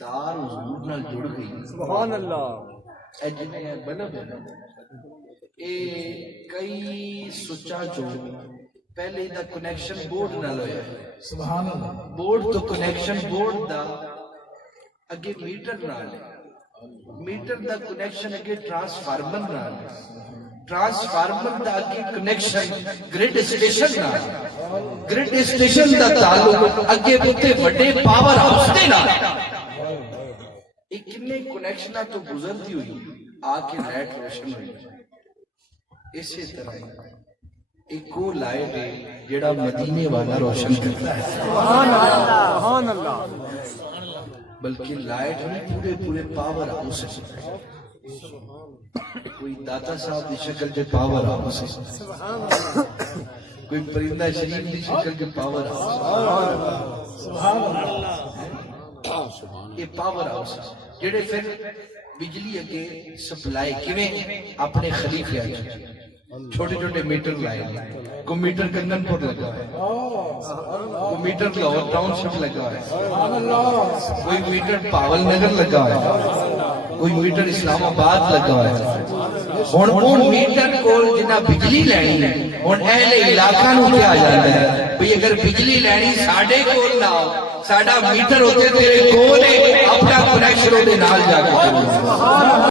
تار حضور نال جڑ گئی. سبحان اللہ. اے جنے بلب ہے اے کئی سوچا جو پہلے دا کنیکشن بورڈ نال ہویا. سبحان اللہ. بورڈ تو کنیکشن بورڈ دا اگے میٹر نال ہے. میٹر دا کنیکشن اگے ٹرانسفارمر نال ہے. ٹرانسفارمر دا اگے کنیکشن گریڈ اسٹیشن نال ہے. گریڈ اسٹیشن دا تعلق اگے بوتے بڑے پاور ہاؤس دے نال. ایک کنے کنیکشنہ تو گزرتی ہوئی آ کے لائٹ روشن ہوئی. اسی طرح ایک کو لائٹ ہے جڑا مدینے والا روشن کرتا ہے. سبحان اللہ. سبحان اللہ. بلکہ لائٹ میں پورے پورے پاور ہاؤس ہے. کوئی داتا صاحب کی شکل کے پاور ہاؤس ہے. کوئی پرندہ شریف کی شکل کے پاور ہاؤس ہے. یہ پاور ہاؤس ہے جڑے پھر بجلی اگے سپلائی کیویں اپنے خلیفے آئی. چھوٹے چھوٹے میٹر لائے. کوئی میٹر کنگن پور لگا ہے, کوئی میٹر لاہور ٹاؤن شپ لگا ہے, کوئی میٹر پاول نگر لگا ہے, کوئی میٹر اسلام آباد لگا ہے. ہن اون میٹر کول جنہ بجلی لینی ہے ہن اہل علاقہ نو کیا جاندا ہے بھئی اگر بجلی لینی ساڈے کول نہ آؤ, ساڈا میٹر ہوتے تیرے کول ہے, اپنا کنیکشن دے نال جا کے